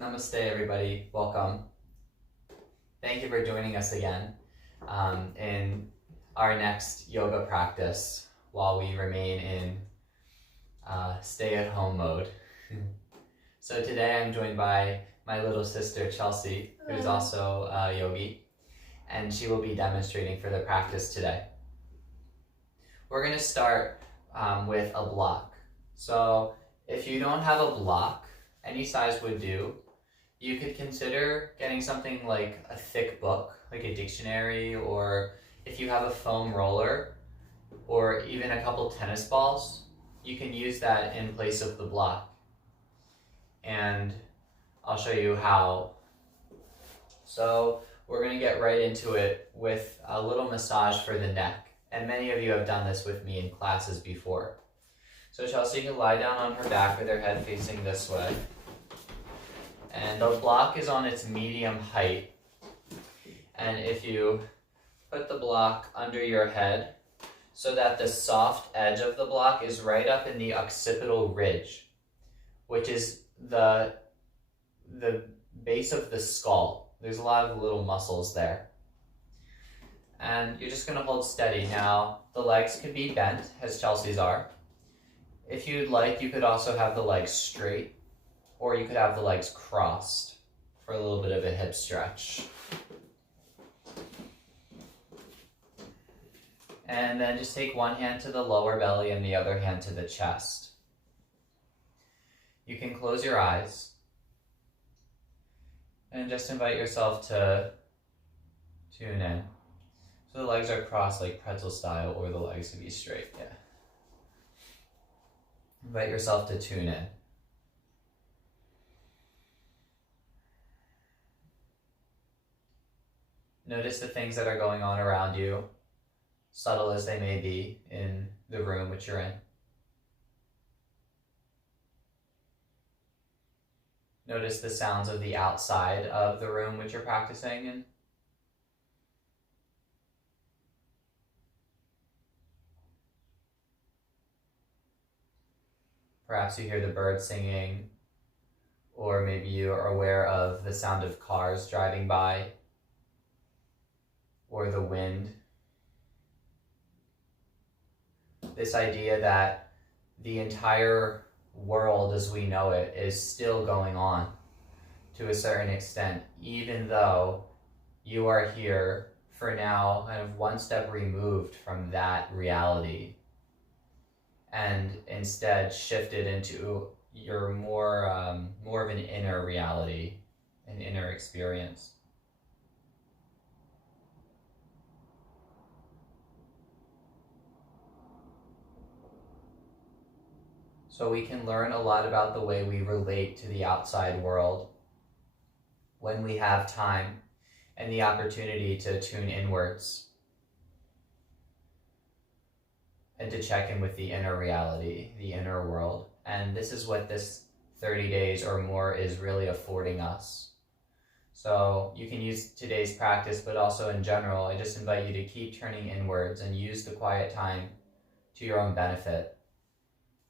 Namaste, everybody. Welcome. Thank you for joining us again in our next yoga practice while we remain in stay-at-home mode. So today I'm joined by my little sister, Chelsea, who's also a yogi, and she will be demonstrating for the practice today. We're going to start with a block. So if you don't have a block, any size would do. You could consider getting something like a thick book, like a dictionary, or if you have a foam roller, or even a couple tennis balls, you can use that in place of the block. And I'll show you how. So we're going to get right into it with a little massage for the neck. And many of you have done this with me in classes before. So Chelsea can lie down on her back with her head facing this way. And the block is on its medium height. And if you put the block under your head so that the soft edge of the block is right up in the occipital ridge, which is the base of the skull. There's a lot of little muscles there. And you're just going to hold steady. Now, the legs could be bent, as Chelsea's are. If you'd like, you could also have the legs straight, or you could have the legs crossed for a little bit of a hip stretch. And then just take one hand to the lower belly and the other hand to the chest. You can close your eyes and just invite yourself to tune in. So the legs are crossed like pretzel style, or the legs can be straight, yeah. Invite yourself to tune in. Notice the things that are going on around you, subtle as they may be, in the room which you're in. Notice the sounds of the outside of the room which you're practicing in. Perhaps you hear the birds singing, or maybe you are aware of the sound of cars driving by, or the wind. This idea that the entire world as we know it is still going on to a certain extent, even though you are here for now kind of one step removed from that reality, and instead shifted into your more of an inner reality, an inner experience. So we can learn a lot about the way we relate to the outside world when we have time and the opportunity to tune inwards and to check in with the inner reality, the inner world. And this is what this 30 days or more is really affording us. So you can use today's practice, but also in general, I just invite you to keep turning inwards and use the quiet time to your own benefit.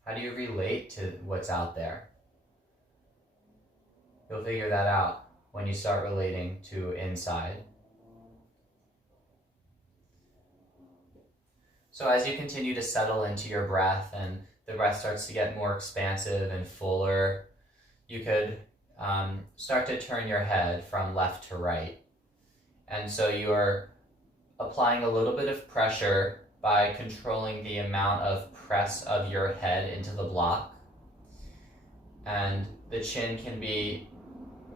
How do you relate to what's out there? You'll figure that out when you start relating to inside. So as you continue to settle into your breath and the breath starts to get more expansive and fuller, you could start to turn your head from left to right. And so you're applying a little bit of pressure by controlling the amount of press of your head into the block. And the chin can be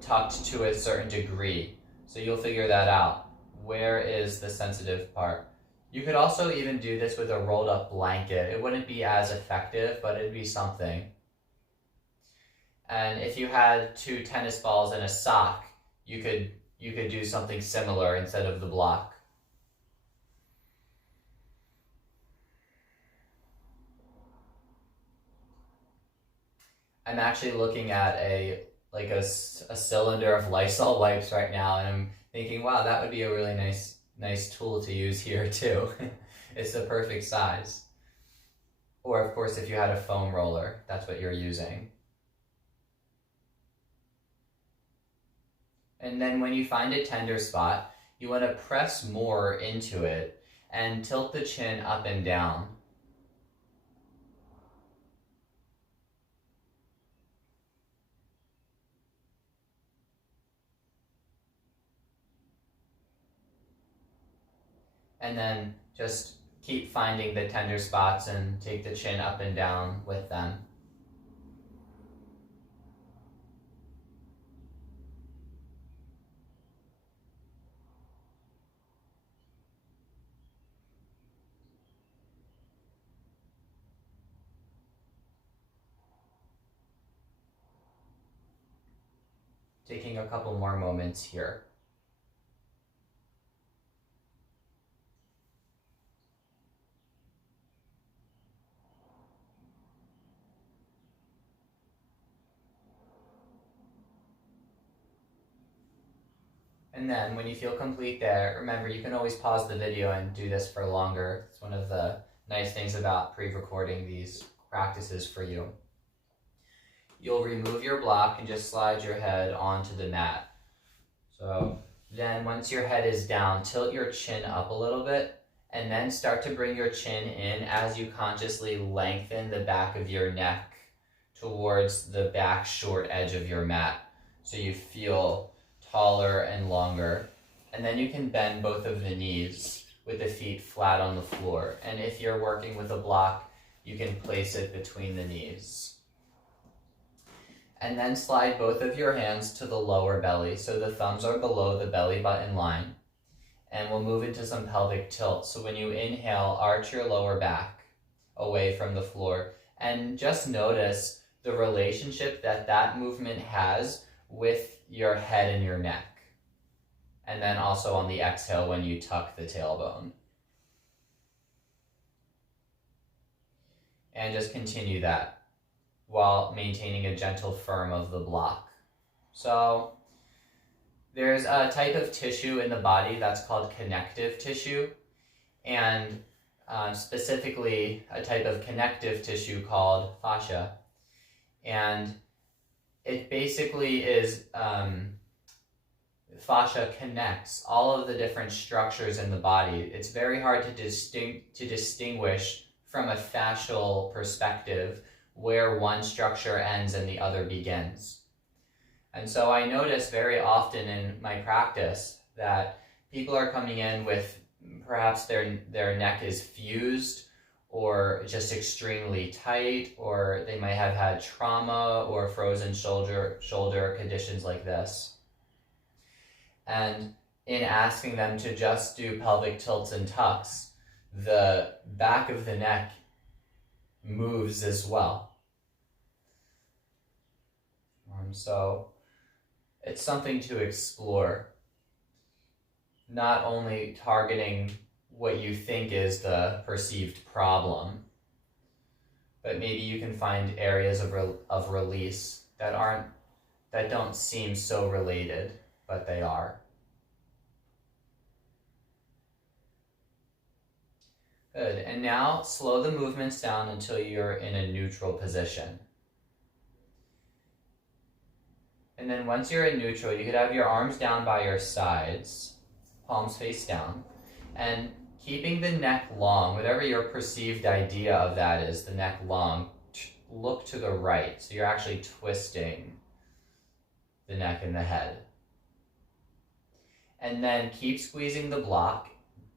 tucked to a certain degree. So you'll figure that out. Where is the sensitive part? You could also even do this with a rolled up blanket. It wouldn't be as effective, but it'd be something. And if you had 2 tennis balls and a sock, you could do something similar instead of the block. I'm actually looking at a cylinder of Lysol wipes right now, and I'm thinking, wow, that would be a really nice tool to use here too. It's the perfect size. Or of course, if you had a foam roller, that's what you're using. And then when you find a tender spot, you want to press more into it and tilt the chin up and down. And then just keep finding the tender spots and take the chin up and down with them. Taking a couple more moments here. And then when you feel complete there, remember you can always pause the video and do this for longer. It's one of the nice things about pre-recording these practices for you. You'll remove your block and just slide your head onto the mat. So then once your head is down, tilt your chin up a little bit and then start to bring your chin in as you consciously lengthen the back of your neck towards the back short edge of your mat so you feel taller and longer. And then you can bend both of the knees with the feet flat on the floor. And if you're working with a block, you can place it between the knees. And then slide both of your hands to the lower belly so the thumbs are below the belly button line. And we'll move into some pelvic tilt. So when you inhale, arch your lower back away from the floor and just notice the relationship that that movement has with your head and your neck. And then also on the exhale when you tuck the tailbone. And just continue that while maintaining a gentle firm of the block. So there's a type of tissue in the body that's called connective tissue, and specifically a type of connective tissue called fascia. And it basically is, fascia connects all of the different structures in the body. It's very hard to distinguish from a fascial perspective where one structure ends and the other begins. And so I notice very often in my practice that people are coming in with perhaps their neck is fused or just extremely tight, or they might have had trauma or frozen shoulder conditions like this. And in asking them to just do pelvic tilts and tucks, the back of the neck moves as well. So it's something to explore, not only targeting what you think is the perceived problem, but maybe you can find areas of release that don't seem so related, but they are. Good, and now slow the movements down until you're in a neutral position. And then once you're in neutral, you could have your arms down by your sides, palms face down, and keeping the neck long, whatever your perceived idea of that is, the neck long, look to the right. So you're actually twisting the neck and the head. And then keep squeezing the block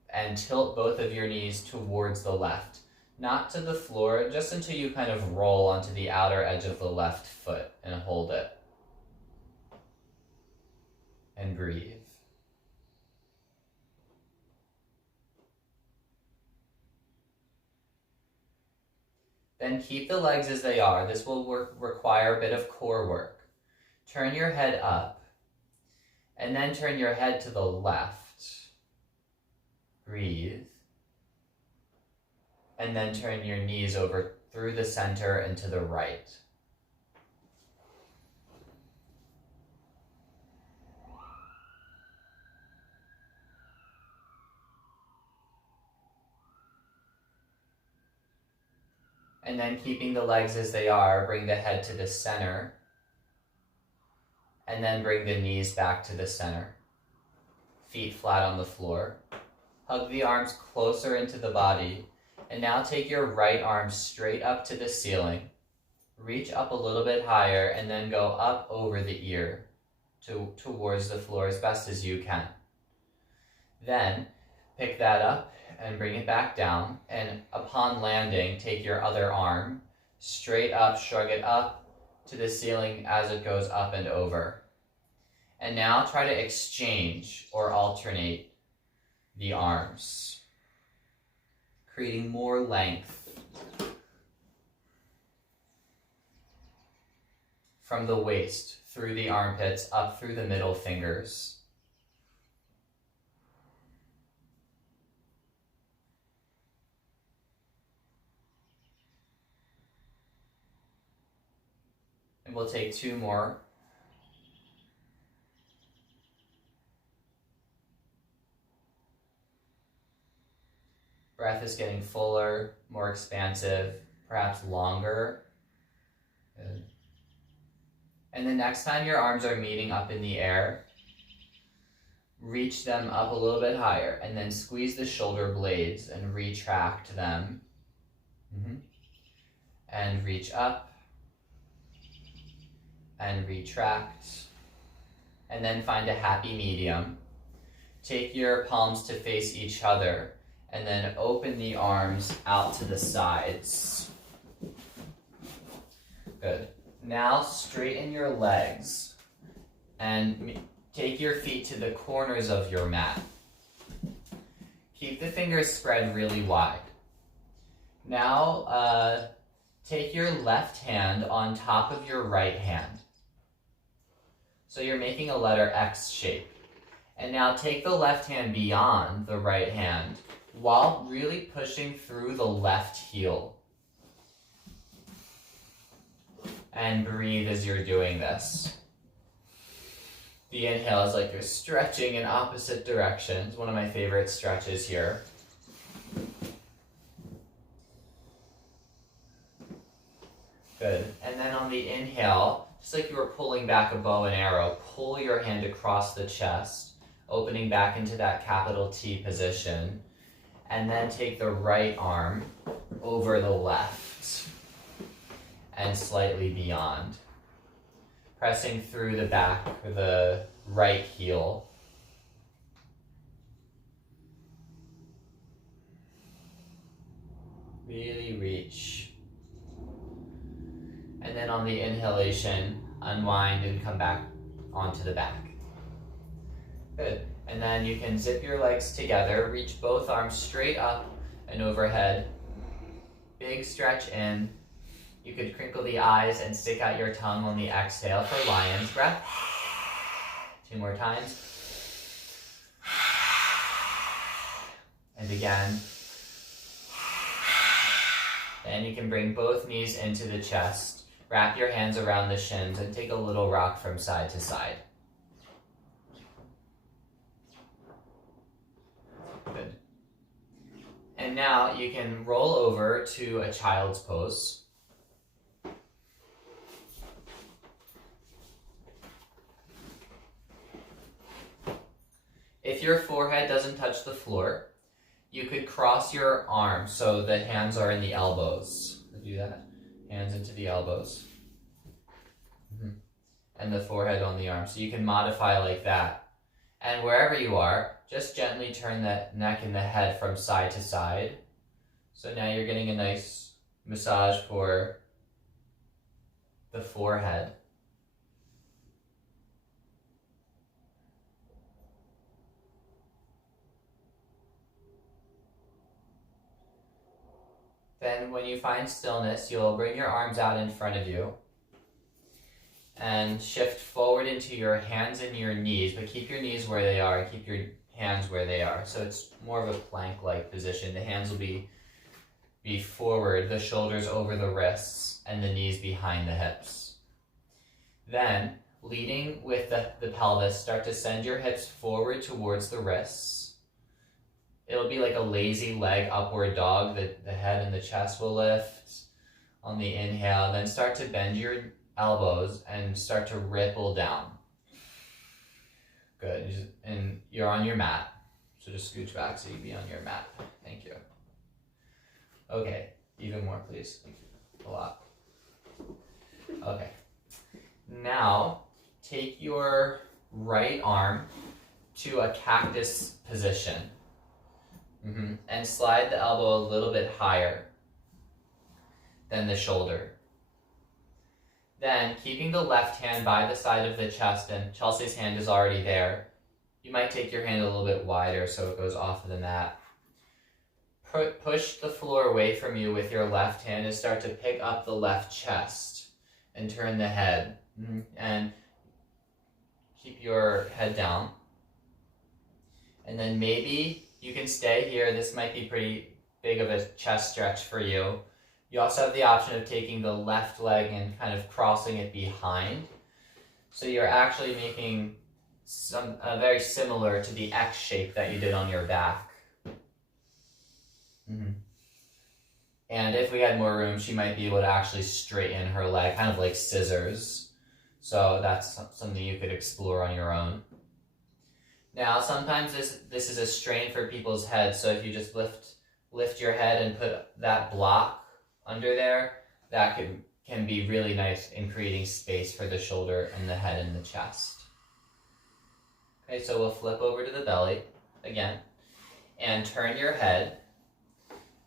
and tilt both of your knees towards the left. Not to the floor, just until you kind of roll onto the outer edge of the left foot and hold it. And breathe. Then keep the legs as they are. This will require a bit of core work. Turn your head up, and then turn your head to the left. Breathe. And then turn your knees over through the center and to the right. And then keeping the legs as they are, bring the head to the center. And then bring the knees back to the center. Feet flat on the floor. Hug the arms closer into the body. And now take your right arm straight up to the ceiling. Reach up a little bit higher and then go up over the ear towards the floor as best as you can. Then pick that up and bring it back down. And upon landing, take your other arm straight up, shrug it up to the ceiling as it goes up and over. And now try to exchange or alternate the arms, creating more length from the waist, through the armpits, up through the middle fingers. And we'll take 2 more. Breath is getting fuller, more expansive, perhaps longer. Good. And the next time your arms are meeting up in the air, reach them up a little bit higher and then squeeze the shoulder blades and retract them. And reach up and retract. And then find a happy medium. Take your palms to face each other and then open the arms out to the sides. Good. Now straighten your legs and take your feet to the corners of your mat. Keep the fingers spread really wide. Now take your left hand on top of your right hand. So you're making a letter X shape. And now take the left hand beyond the right hand while really pushing through the left heel. And breathe as you're doing this. The inhale is like you're stretching in opposite directions. One of my favorite stretches here. Good. And then on the inhale, just like you were pulling back a bow and arrow, pull your hand across the chest, opening back into that capital T position. And then take the right arm over the left and slightly beyond. Pressing through the back of the right heel. Really reach. And then on the inhalation, unwind and come back onto the back. Good. And then you can zip your legs together, reach both arms straight up and overhead. Big stretch in. You could crinkle the eyes and stick out your tongue on the exhale for lion's breath. 2 more times. And again. And you can bring both knees into the chest. Wrap your hands around the shins and take a little rock from side to side. Good. And now you can roll over to a child's pose. If your forehead doesn't touch the floor, you could cross your arms so the hands are in the elbows. Do that. Hands into the elbows. And the forehead on the arm. So you can modify like that. And wherever you are, just gently turn the neck and the head from side to side. So now you're getting a nice massage for the forehead. Then when you find stillness, you'll bring your arms out in front of you and shift forward into your hands and your knees, but keep your knees where they are and keep your hands where they are. So it's more of a plank-like position. The hands will be forward, the shoulders over the wrists, and the knees behind the hips. Then, leading with the pelvis, start to send your hips forward towards the wrists. It'll be like a lazy leg upward dog. The head and the chest will lift on the inhale. Then start to bend your elbows and start to ripple down. Good. And you're on your mat. So just scooch back so you be on your mat. Thank you. Okay. Even more, please. Thank you. A lot. Okay. Now, take your right arm to a cactus position. And slide the elbow a little bit higher than the shoulder. Then, keeping the left hand by the side of the chest, and Chelsea's hand is already there, you might take your hand a little bit wider so it goes off of the mat. Push the floor away from you with your left hand and start to pick up the left chest and turn the head. And keep your head down. And then maybe you can stay here. This might be pretty big of a chest stretch for you. You also have the option of taking the left leg and kind of crossing it behind. So you're actually making very similar to the X shape that you did on your back. And if we had more room, she might be able to actually straighten her leg, kind of like scissors. So that's something you could explore on your own. Now, sometimes this is a strain for people's heads. So if you just lift your head and put that block under there, that can be really nice in creating space for the shoulder and the head and the chest. Okay, so we'll flip over to the belly again and turn your head.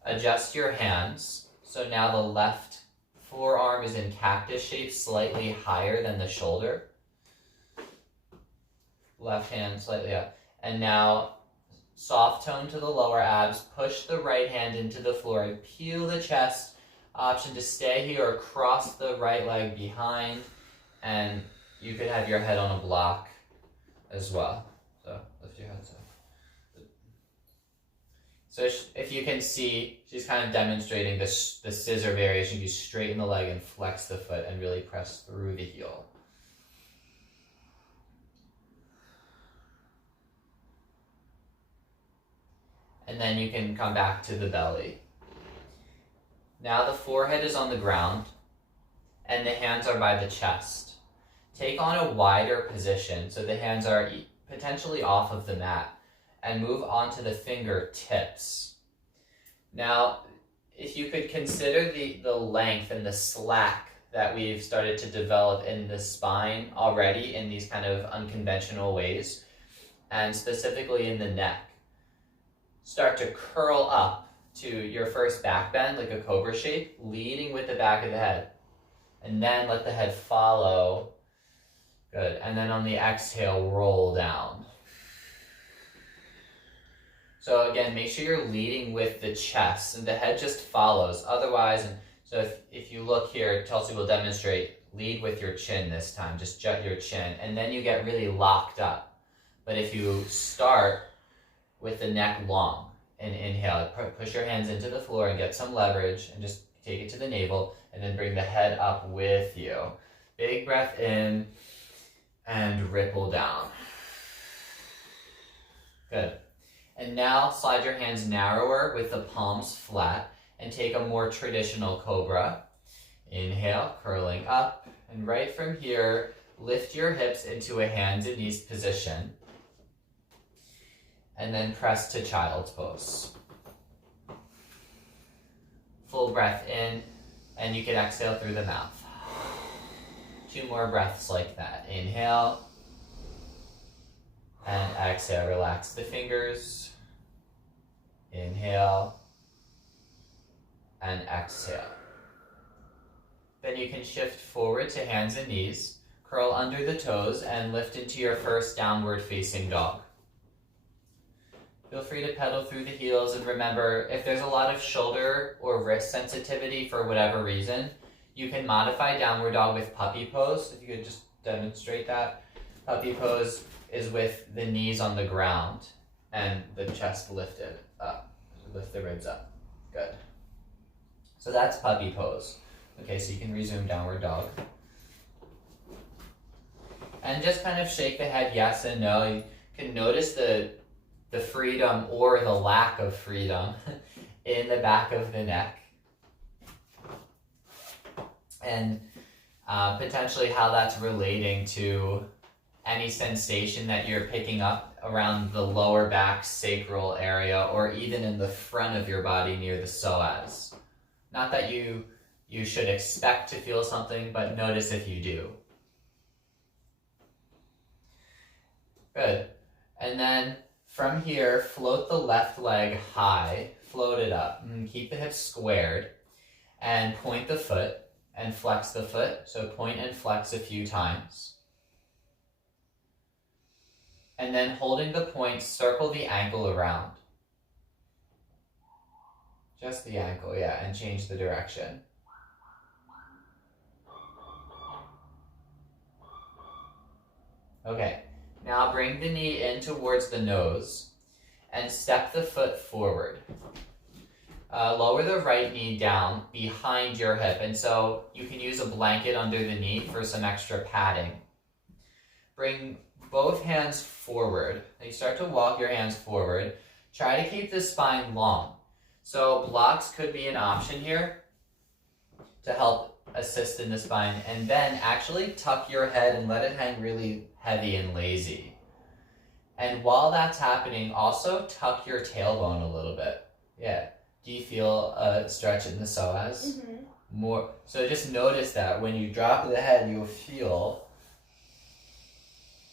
Adjust your hands. So now the left forearm is in cactus shape, slightly higher than the shoulder. Left hand slightly up. And now soft tone to the lower abs. Push the right hand into the floor and peel the chest. Option to stay here or cross the right leg behind. And you could have your head on a block as well. So lift your hands up. So if you can see, she's kind of demonstrating the scissor variation. You straighten the leg and flex the foot and really press through the heel. And then you can come back to the belly. Now the forehead is on the ground and the hands are by the chest. Take on a wider position so the hands are potentially off of the mat and move onto the fingertips. Now, if you could consider the length and the slack that we've started to develop in the spine already in these kind of unconventional ways, and specifically in the neck, start to curl up to your first back bend like a cobra shape, leading with the back of the head. And then let the head follow. Good. And then on the exhale, roll down. So again, make sure you're leading with the chest and the head just follows. Otherwise, so if you look here, Chelsea will demonstrate, lead with your chin this time. Just jut your chin. And then you get really locked up. But if you start with the neck long and inhale, push your hands into the floor and get some leverage and just take it to the navel and then bring the head up with you. Big breath in and ripple down. Good. And now slide your hands narrower with the palms flat and take a more traditional cobra. Inhale, curling up. And right from here, lift your hips into a hands and knees position. And then press to child's pose. Full breath in, and you can exhale through the mouth. 2 more breaths like that. Inhale. And exhale, relax the fingers. Inhale. And exhale. Then you can shift forward to hands and knees, curl under the toes, and lift into your first downward facing dog. Feel free to pedal through the heels, and remember, if there's a lot of shoulder or wrist sensitivity for whatever reason, you can modify downward dog with puppy pose. If you could just demonstrate that. Puppy pose is with the knees on the ground and the chest lifted up. Lift the ribs up. Good. So that's puppy pose. Okay, so you can resume downward dog. And just kind of shake the head yes and no. You can notice the freedom or the lack of freedom in the back of the neck. And potentially how that's relating to any sensation that you're picking up around the lower back sacral area, or even in the front of your body near the psoas. Not that you should expect to feel something, but notice if you do. Good. And then from here, float the left leg high, float it up. Keep the hips squared, and point the foot and flex the foot. So point and flex a few times. And then holding the point, circle the ankle around. Just the ankle, yeah, and change the direction. Okay, now bring the knee in towards the nose and step the foot forward. Lower the right knee down behind your hip, and so you can use a blanket under the knee for some extra padding. Bring both hands forward. Now you start to walk your hands forward. Try to keep the spine long. So blocks could be an option here to help assist in the spine, and then actually tuck your head and let it hang really heavy and lazy. And while that's happening, also tuck your tailbone a little bit. Yeah. Do you feel a stretch in the psoas? Mm-hmm. More. So just notice that when you drop the head, you'll feel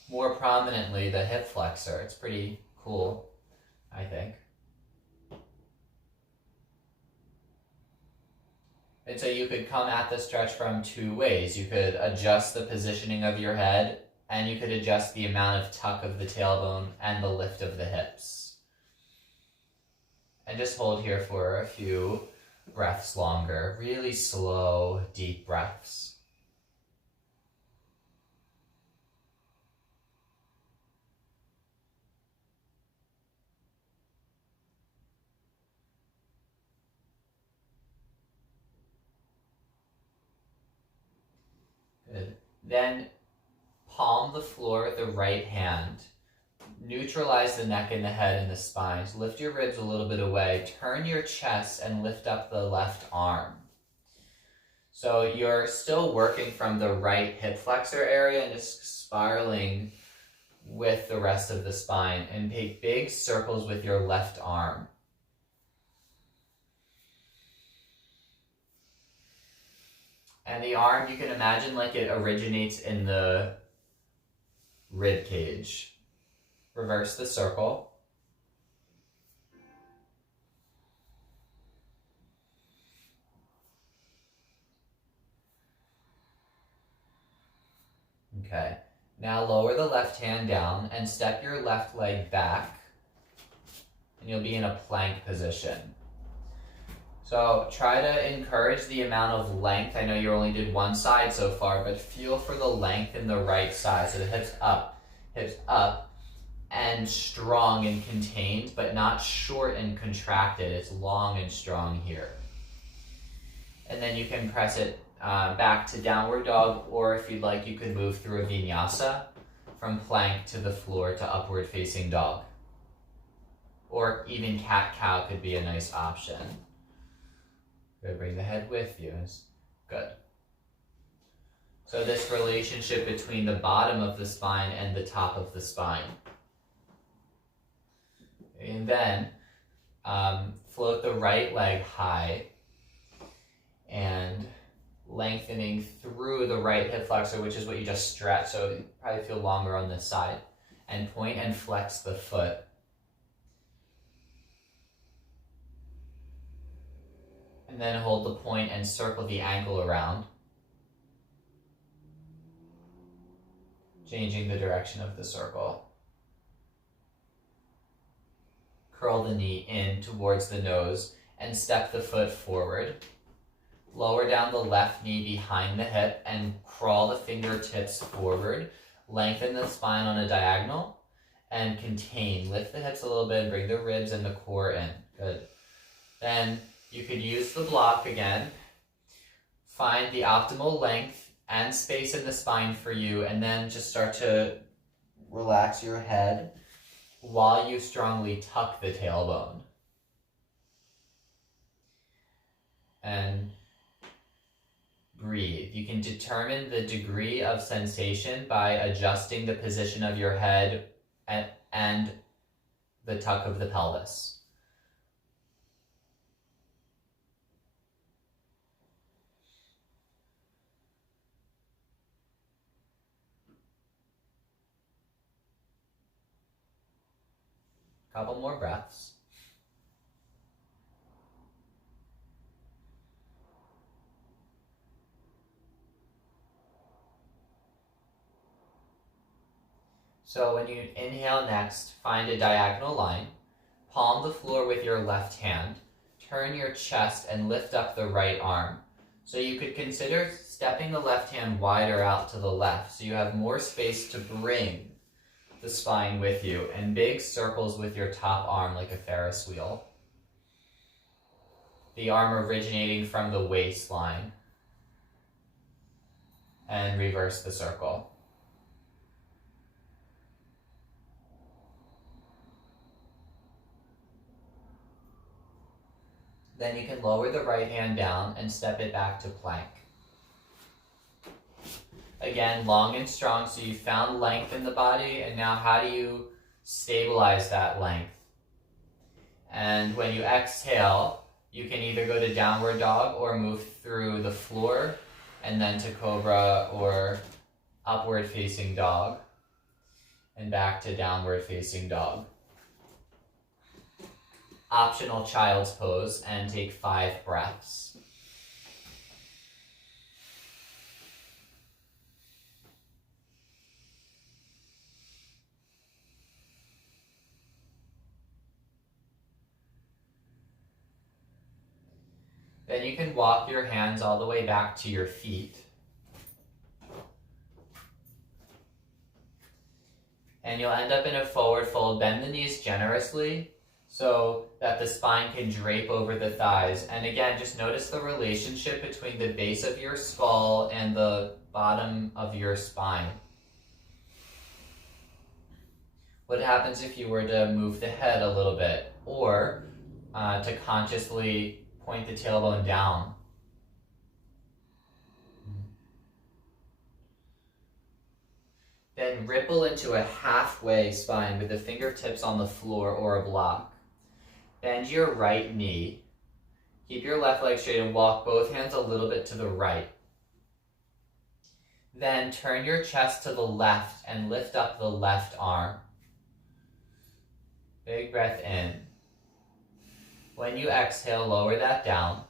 more prominently the hip flexor. It's pretty cool, I think. And so you could come at the stretch from two ways. You could adjust the positioning of your head, and you could adjust the amount of tuck of the tailbone and the lift of the hips. And just hold here for a few breaths longer. Really slow, deep breaths. Good. Then palm the floor with the right hand. Neutralize the neck and the head and the spine. So lift your ribs a little bit away. Turn your chest and lift up the left arm. So you're still working from the right hip flexor area and just spiraling with the rest of the spine, and make big circles with your left arm. And the arm, you can imagine like it originates in the rib cage. Reverse the circle. Okay. Now lower the left hand down and step your left leg back, and you'll be in a plank position. So try to encourage the amount of length. I know you only did one side so far, but feel for the length in the right side. So the hips up, and strong and contained, but not short and contracted. It's long and strong here. And then you can press it back to downward dog, or if you'd like, you could move through a vinyasa from plank to the floor to upward facing dog. Or even cat-cow could be a nice option. Good, bring the head with you. Good. So this relationship between the bottom of the spine and the top of the spine. And then float the right leg high and lengthening through the right hip flexor, which is what you just stretched, so you probably feel longer on this side. And point and flex the foot. And then hold the point and circle the ankle around, changing the direction of the circle. Curl the knee in towards the nose and step the foot forward. Lower down the left knee behind the hip and crawl the fingertips forward. Lengthen the spine on a diagonal and contain. Lift the hips a little bit and bring the ribs and the core in. Good. Then you could use the block again. Find the optimal length and space in the spine for you, and then just start to relax your head while you strongly tuck the tailbone. breathe. You can determine the degree of sensation by adjusting the position of your head and the tuck of the pelvis. Couple more breaths. So when you inhale next, find a diagonal line, palm the floor with your left hand, turn your chest and lift up the right arm. So you could consider stepping the left hand wider out to the left so you have more space to bring the spine with you, and big circles with your top arm like a Ferris wheel. The arm originating from the waistline. And reverse the circle. Then you can lower the right hand down and step it back to plank. Again, long and strong, so you found length in the body, and now how do you stabilize that length? And when you exhale, you can either go to downward dog or move through the floor and then to cobra or upward facing dog and back to downward facing dog. Optional child's pose, and take 5 breaths. Then you can walk your hands all the way back to your feet. And you'll end up in a forward fold. Bend the knees generously so that the spine can drape over the thighs. And again, just notice the relationship between the base of your skull and the bottom of your spine. What happens if you were to move the head a little bit, or to consciously point the tailbone down? Then ripple into a halfway spine with the fingertips on the floor or a block. Bend your right knee. Keep your left leg straight and walk both hands a little bit to the right. Then turn your chest to the left and lift up the left arm. Big breath in. When you exhale, lower that down.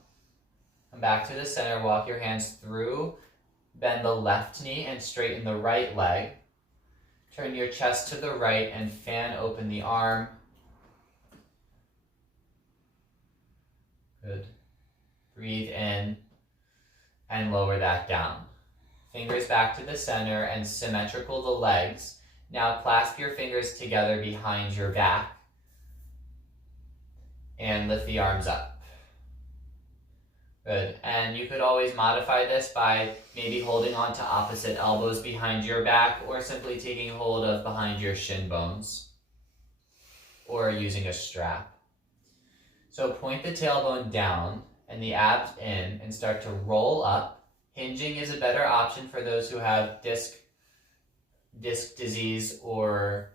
Come back to the center, walk your hands through, bend the left knee and straighten the right leg. Turn your chest to the right and fan open the arm. Good. Breathe in and lower that down. Fingers back to the center and symmetrical the legs. Now clasp your fingers together behind your back and lift the arms up. Good. And you could always modify this by maybe holding on to opposite elbows behind your back, or simply taking hold of behind your shin bones, or using a strap. So point the tailbone down and the abs in and start to roll up. Hinging is a better option for those who have disc disease or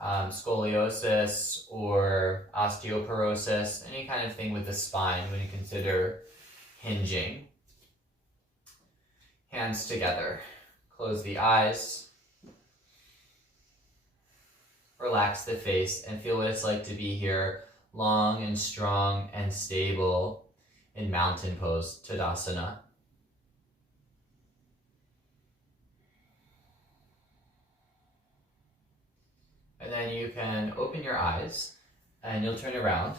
scoliosis or osteoporosis, any kind of thing with the spine when you consider hinging. Hands together. Close the eyes. Relax the face and feel what it's like to be here, long and strong and stable in mountain pose, Tadasana. And then you can open your eyes and you'll turn around.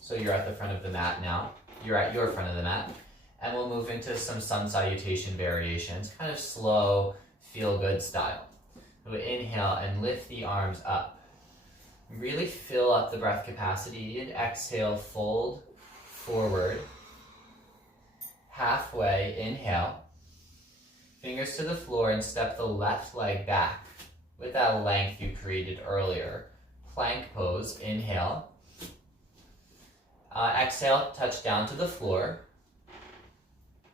So you're at the front of the mat now. You're at your front of the mat. And we'll move into some sun salutation variations, kind of slow, feel good style. We'll inhale and lift the arms up. Really fill up the breath capacity, and exhale, fold forward. Halfway, inhale. Fingers to the floor and step the left leg back with that length you created earlier. Plank pose, inhale. Exhale, touch down to the floor.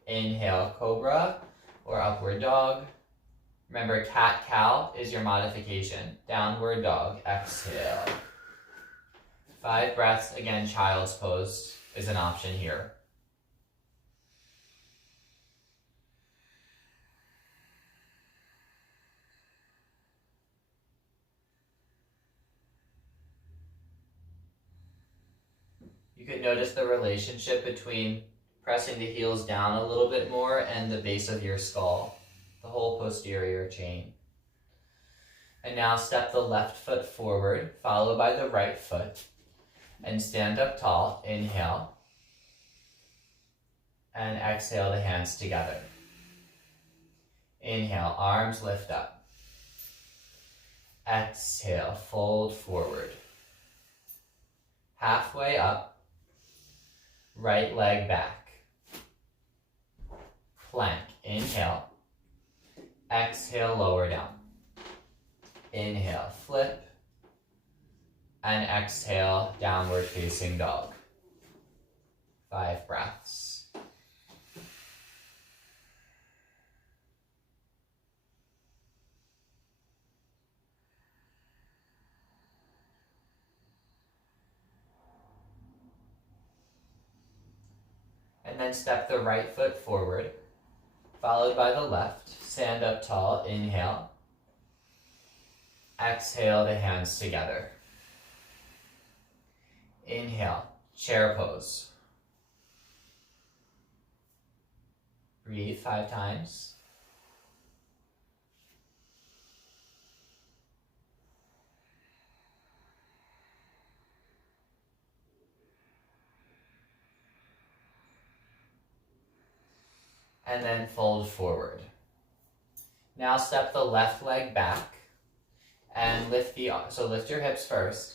Inhale, cobra or upward dog. Remember, cat-cow is your modification. Downward dog, exhale. 5 breaths, again, child's pose is an option here. You could notice the relationship between pressing the heels down a little bit more and the base of your skull, the whole posterior chain. And now step the left foot forward, followed by the right foot, and stand up tall. Inhale, and exhale the hands together. Inhale, arms lift up. Exhale, fold forward. Halfway up, right leg back. Plank, inhale. Exhale, lower down. Inhale, flip. And exhale, downward facing dog. 5 breaths. And then step the right foot forward, followed by the left. Stand up tall, inhale. Exhale the hands together. Inhale, chair pose. Breathe 5 times. And then fold forward. Now step the left leg back and lift your hips first.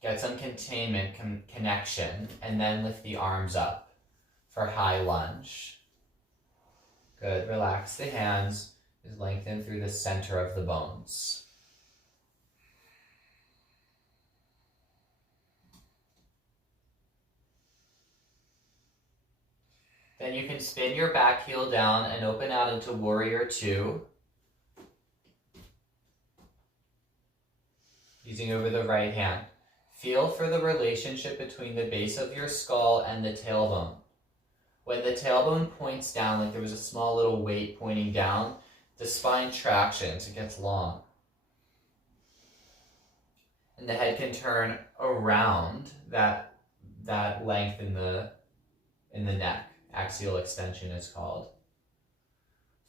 Get some containment, connection, and then lift the arms up for high lunge. Good, relax the hands, just lengthen through the center of the bones. Then you can spin your back heel down and open out into Warrior 2. Using over the right hand. Feel for the relationship between the base of your skull and the tailbone. When the tailbone points down, like there was a small little weight pointing down, the spine tractions, it gets long. And the head can turn around that length in the neck. Axial extension is called.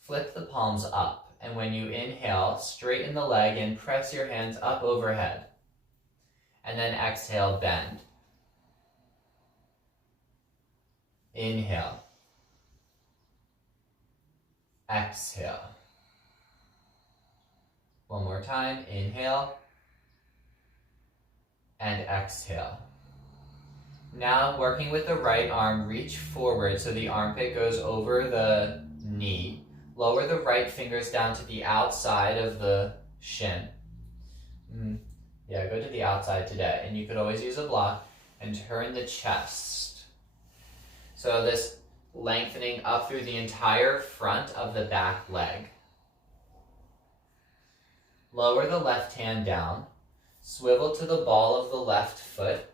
Flip the palms up, and when you inhale, straighten the leg and press your hands up overhead. And then exhale, bend. Inhale. Exhale. One more time, inhale. And exhale. Now, working with the right arm, reach forward so the armpit goes over the knee. Lower the right fingers down to the outside of the shin. Yeah, go to the outside today. And you could always use a block and turn the chest. So this lengthening up through the entire front of the back leg. Lower the left hand down. Swivel to the ball of the left foot.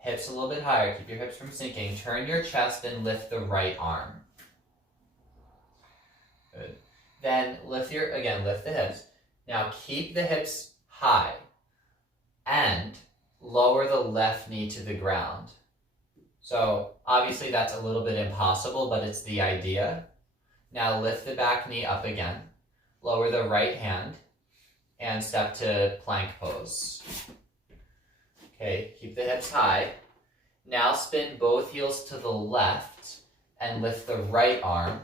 Hips a little bit higher. Keep your hips from sinking. Turn your chest and lift the right arm. Good. Then lift the hips. Now keep the hips high. And lower the left knee to the ground. So obviously that's a little bit impossible, but it's the idea. Now lift the back knee up again. Lower the right hand and step to plank pose. Okay, keep the hips high. Now spin both heels to the left and lift the right arm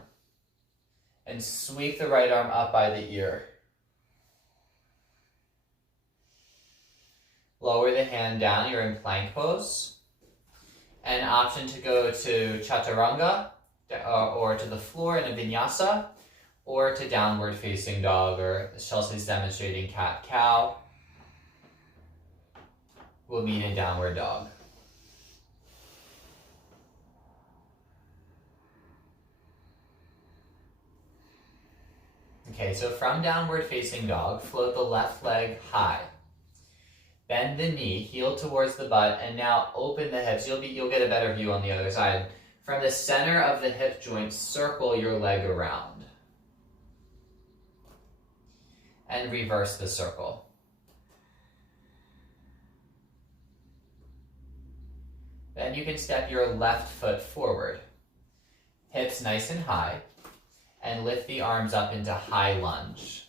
and sweep the right arm up by the ear. Lower the hand down, you're in plank pose. An option to go to chaturanga or to the floor in a vinyasa or to downward facing dog, or as Chelsea's demonstrating, cat-cow. We'll meet in downward dog. Okay, so from downward facing dog, float the left leg high. Bend the knee, heel towards the butt, and now open the hips. You'll get a better view on the other side. From the center of the hip joint, circle your leg around. And reverse the circle. Then you can step your left foot forward. Hips nice and high. And lift the arms up into high lunge.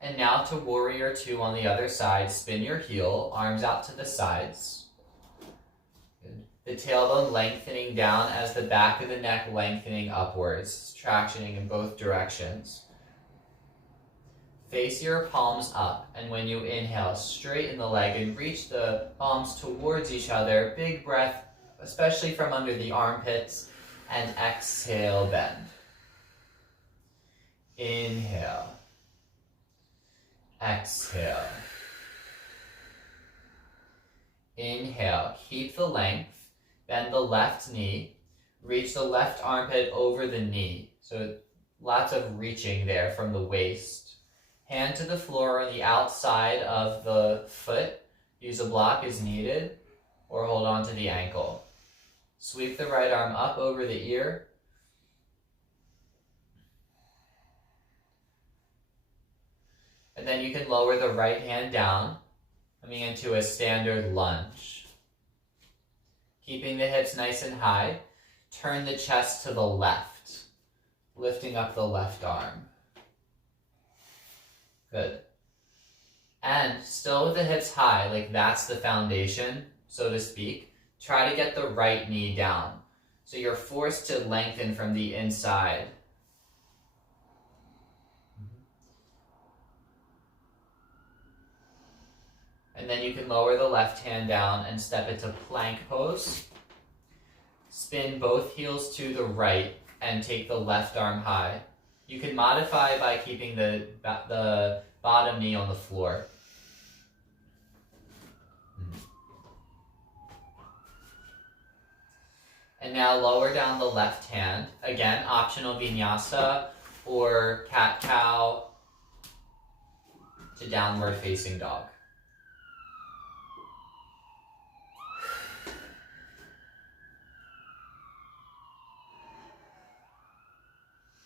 And now to warrior two on the other side. Spin your heel, arms out to the sides. Good. The tailbone lengthening down as the back of the neck lengthening upwards, tractioning in both directions. Face your palms up, and when you inhale, straighten the leg and reach the palms towards each other. Big breath, especially from under the armpits, and exhale, bend. Inhale. Exhale. Inhale, keep the length. Bend the left knee, reach the left armpit over the knee. So lots of reaching there from the waist. Hand to the floor on the outside of the foot. Use a block as needed, or hold on to the ankle. Sweep the right arm up over the ear. And then you can lower the right hand down, coming into a standard lunge. Keeping the hips nice and high, turn the chest to the left, lifting up the left arm. Good. And still with the hips high, like that's the foundation, so to speak, try to get the right knee down. So you're forced to lengthen from the inside. And then you can lower the left hand down and step into plank pose. Spin both heels to the right and take the left arm high. You can modify by keeping the bottom knee on the floor. And now lower down the left hand. Again, optional vinyasa or cat-cow to downward facing dog.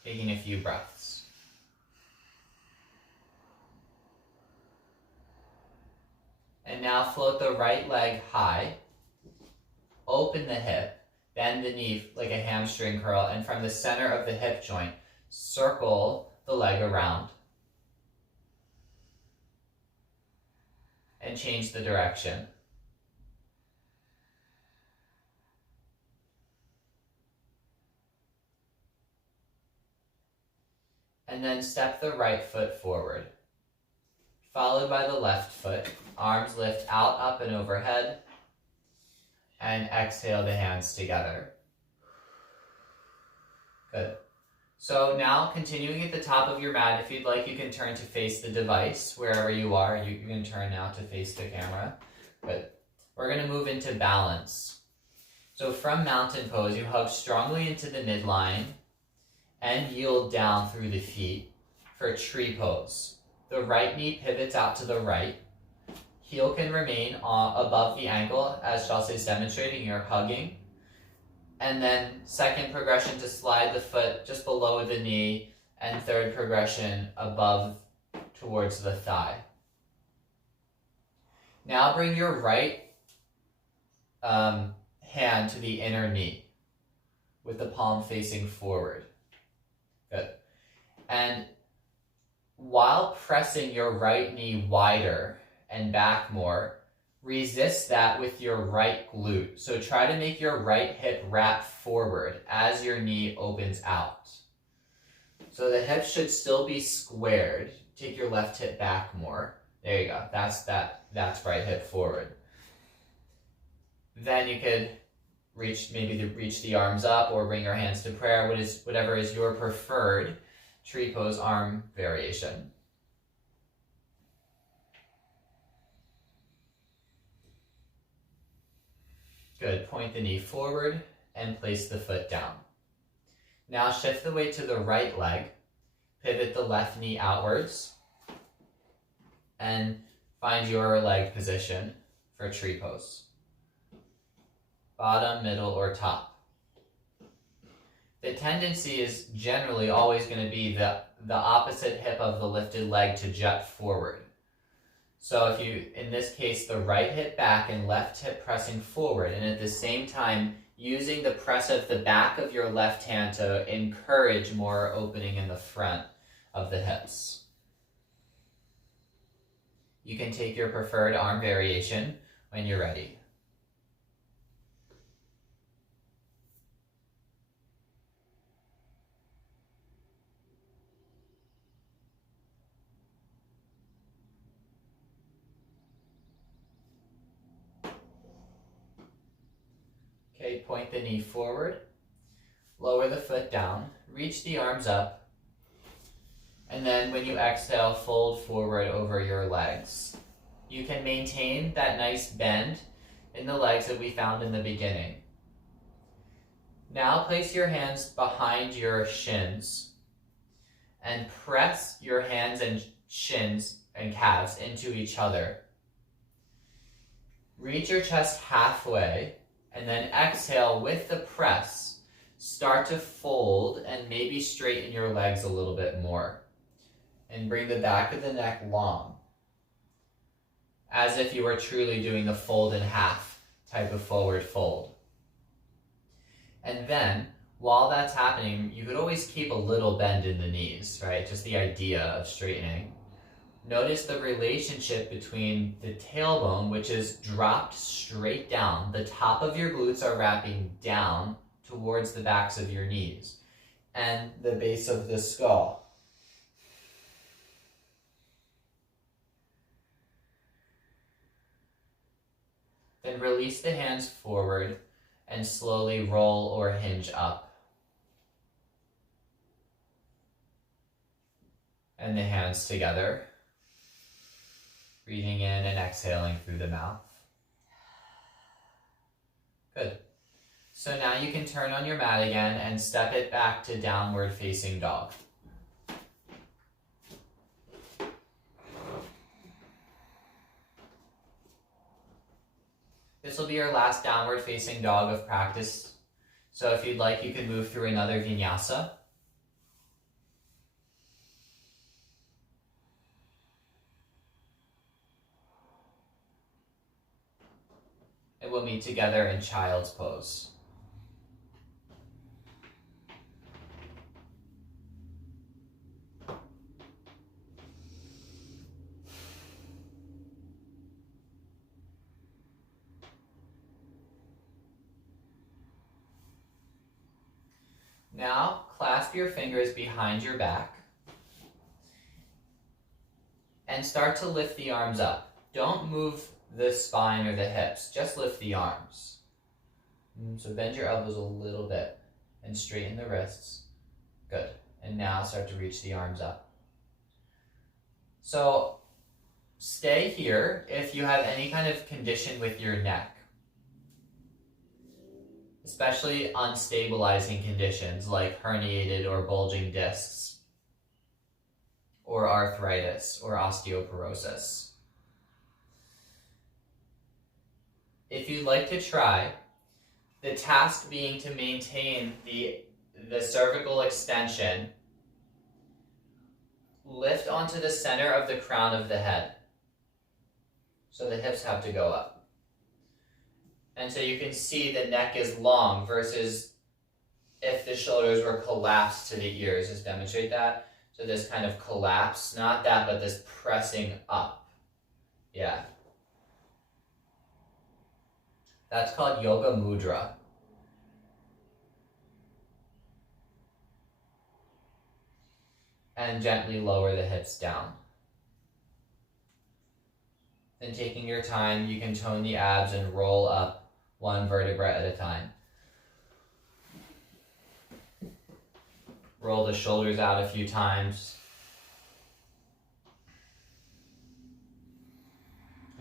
Taking a few breaths. And now float the right leg high. Open the hip. Bend the knee like a hamstring curl. And from the center of the hip joint, circle the leg around. And change the direction. And then step the right foot forward, followed by the left foot. Arms lift out, up, and overhead. And exhale the hands together. Good. So now continuing at the top of your mat, if you'd like, you can turn to face the device wherever you are. You can turn now to face the camera. Good. We're going to move into balance. So from mountain pose, you hug strongly into the midline and yield down through the feet for tree pose. The right knee pivots out to the right. Heel can remain above the ankle, as Chelsea is demonstrating, you're hugging. And then second progression to slide the foot just below the knee, and third progression above towards the thigh. Now bring your right hand to the inner knee with the palm facing forward. Good. And while pressing your right knee wider and back more, resist that with your right glute. So try to make your right hip wrap forward as your knee opens out. So the hips should still be squared. Take your left hip back more. There you go. That's right hip forward. Then you could reach the arms up or bring your hands to prayer, whatever is your preferred. tree pose arm variation. Good. Point the knee forward and place the foot down. Now shift the weight to the right leg. Pivot the left knee outwards. And find your leg position for tree pose. Bottom, middle, or top. The tendency is generally always going to be the opposite hip of the lifted leg to jut forward. So if you, in this case, the right hip back and left hip pressing forward, and at the same time using the press of the back of your left hand to encourage more opening in the front of the hips. You can take your preferred arm variation when you're ready. Okay, point the knee forward, lower the foot down, reach the arms up, and then when you exhale, fold forward over your legs. You can maintain that nice bend in the legs that we found in the beginning. Now place your hands behind your shins and press your hands and shins and calves into each other. Reach your chest halfway and then exhale with the press. Start to fold and maybe straighten your legs a little bit more. And bring the back of the neck long. As if you were truly doing the fold in half type of forward fold. And then, while that's happening, you could always keep a little bend in the knees, right? Just the idea of straightening. Notice the relationship between the tailbone, which is dropped straight down. The top of your glutes are wrapping down towards the backs of your knees. And the base of the skull. Then release the hands forward and slowly roll or hinge up. And the hands together. Breathing in and exhaling through the mouth. Good. So now you can turn on your mat again and step it back to downward facing dog. This will be your last downward facing dog of practice. So if you'd like, you could move through another vinyasa. And we'll meet together in child's pose. Now, clasp your fingers behind your back and start to lift the arms up. Don't move the spine or the hips, just lift the arms. So bend your elbows a little bit and straighten the wrists. Good. And now start to reach the arms up. So stay here if you have any kind of condition with your neck. Especially unstabilizing conditions like herniated or bulging discs, or arthritis or osteoporosis. If you'd like to try, the task being to maintain the cervical extension, lift onto the center of the crown of the head. So the hips have to go up. And so you can see the neck is long versus if the shoulders were collapsed to the ears. Just demonstrate that. So this kind of collapse, not that, but this pressing up. Yeah. That's called Yoga Mudra. And gently lower the hips down. Then taking your time, you can tone the abs and roll up one vertebra at a time. Roll the shoulders out a few times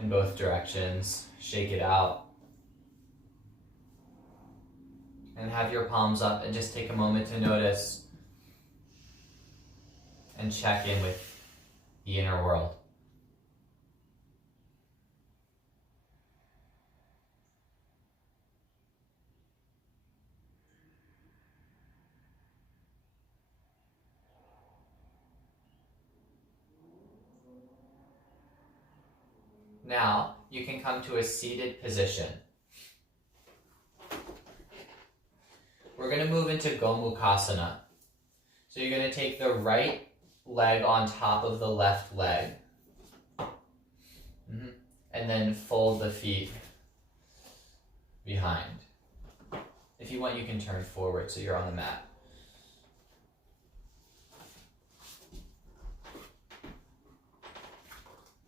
in both directions. Shake it out. And have your palms up and just take a moment to notice and check in with the inner world. Now, you can come to a seated position. We're going to move into Gomukhasana. So you're going to take the right leg on top of the left leg. And then fold the feet behind. If you want, you can turn forward so you're on the mat.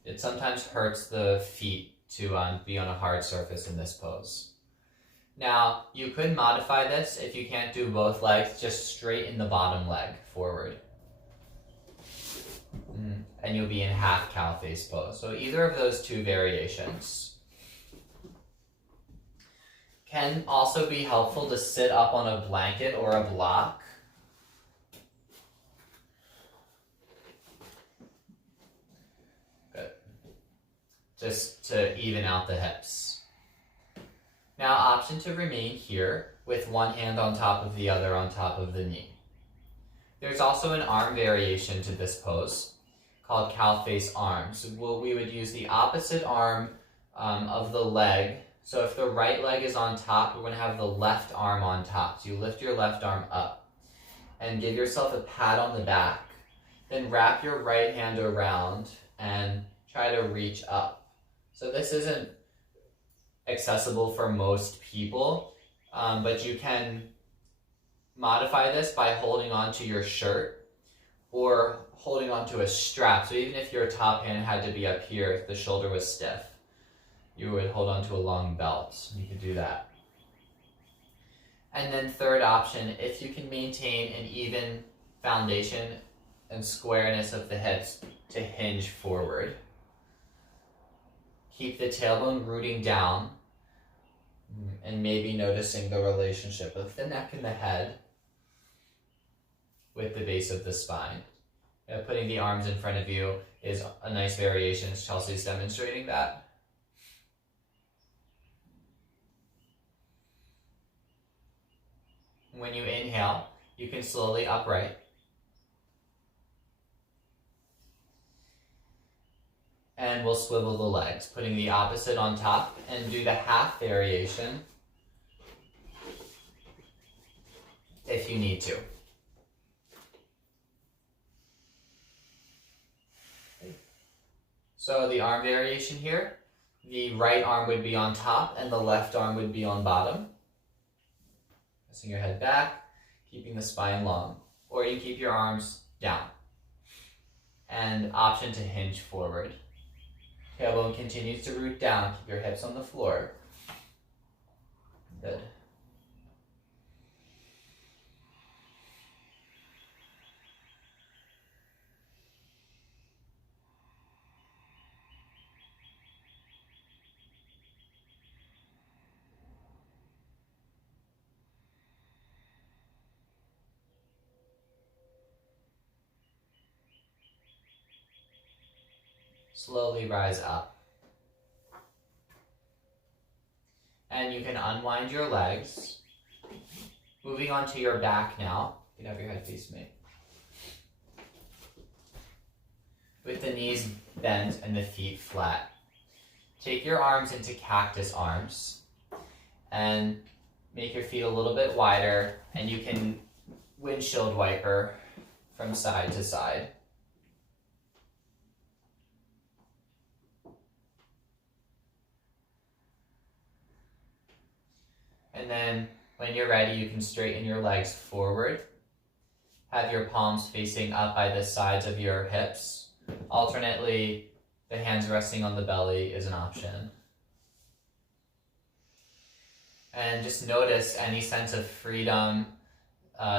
It sometimes hurts the feet to be on a hard surface in this pose. Now, you could modify this if you can't do both legs, just straighten the bottom leg forward. And you'll be in half cow face pose. So either of those two variations. Can also be helpful to sit up on a blanket or a block. Good. Just to even out the hips. Now, option to remain here with one hand on top of the other on top of the knee. There's also an arm variation to this pose called cow face arms. We would use the opposite arm of the leg. So if the right leg is on top, we're going to have the left arm on top. So you lift your left arm up and give yourself a pat on the back. Then wrap your right hand around and try to reach up. So this isn't accessible for most people, but you can modify this by holding onto your shirt or holding onto a strap. So even if your top hand had to be up here, if the shoulder was stiff, you would hold onto a long belt. You could do that. And then third option, if you can maintain an even foundation and squareness of the hips, to hinge forward. Keep the tailbone rooting down and maybe noticing the relationship of the neck and the head with the base of the spine. Putting the arms in front of you is a nice variation, as Chelsea's demonstrating that. When you inhale, you can slowly upright. And we'll swivel the legs, putting the opposite on top, and do the half variation if you need to. So the arm variation here, the right arm would be on top and the left arm would be on bottom. Pressing your head back, keeping the spine long. Or you keep your arms down. And option to hinge forward. Tailbone continues to root down. Keep your hips on the floor. Good. Slowly rise up. And you can unwind your legs. Moving onto your back now. You can have your head face me. With the knees bent and the feet flat. Take your arms into cactus arms. And make your feet a little bit wider. And you can windshield wiper from side to side. And then when you're ready, you can straighten your legs forward. Have your palms facing up by the sides of your hips. Alternately, the hands resting on the belly is an option. And just notice any sense of freedom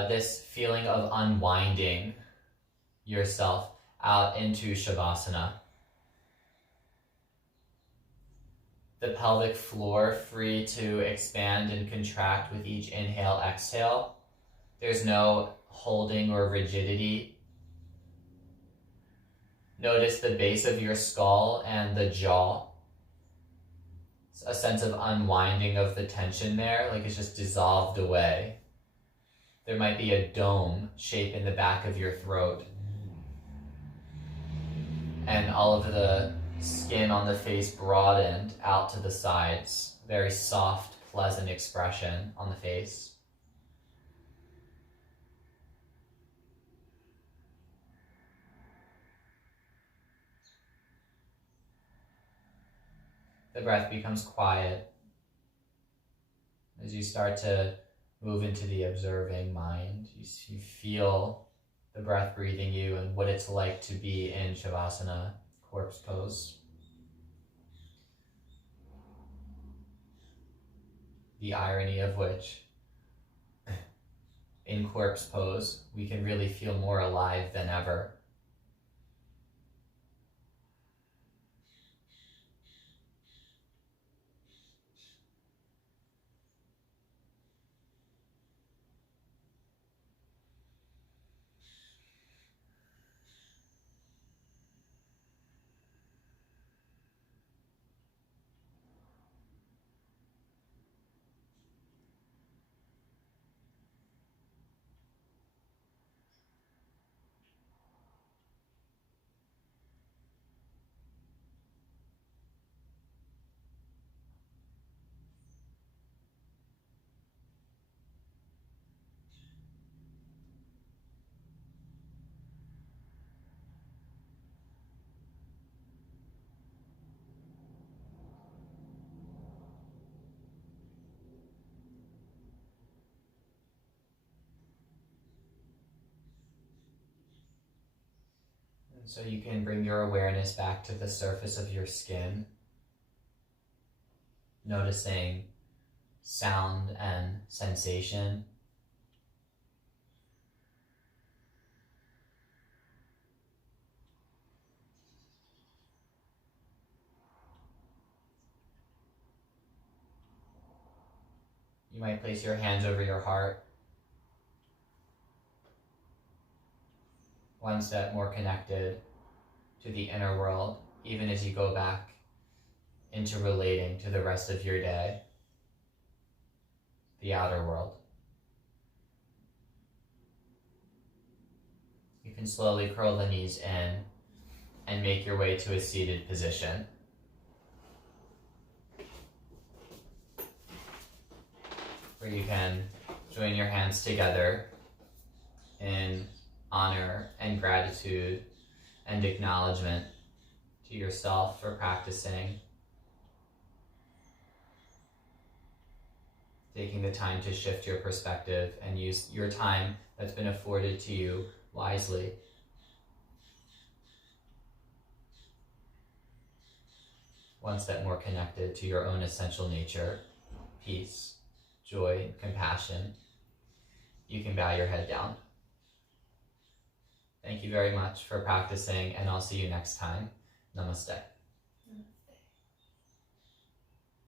this feeling of unwinding yourself out into Shavasana. The pelvic floor free to expand and contract with each inhale, exhale. There's no holding or rigidity. Notice the base of your skull and the jaw. It's a sense of unwinding of the tension there, like it's just dissolved away. There might be a dome shape in the back of your throat. And all of the skin on the face broadened out to the sides. Very soft, pleasant expression on the face. The breath becomes quiet as you start to move into the observing mind. You feel the breath breathing you and what it's like to be in Shavasana, corpse pose. The irony of which, in corpse pose, we can really feel more alive than ever. So you can bring your awareness back to the surface of your skin, noticing sound and sensation. You might place your hands over your heart, one step more connected to the inner world, even as you go back into relating to the rest of your day, the outer world. You can slowly curl the knees in and make your way to a seated position. Where you can join your hands together in honor and gratitude and acknowledgement to yourself for practicing, taking the time to shift your perspective and use your time that's been afforded to you wisely. One step more connected to your own essential nature, peace, joy, and compassion. You can bow your head down. Thank you very much for practicing, and I'll see you next time. Namaste.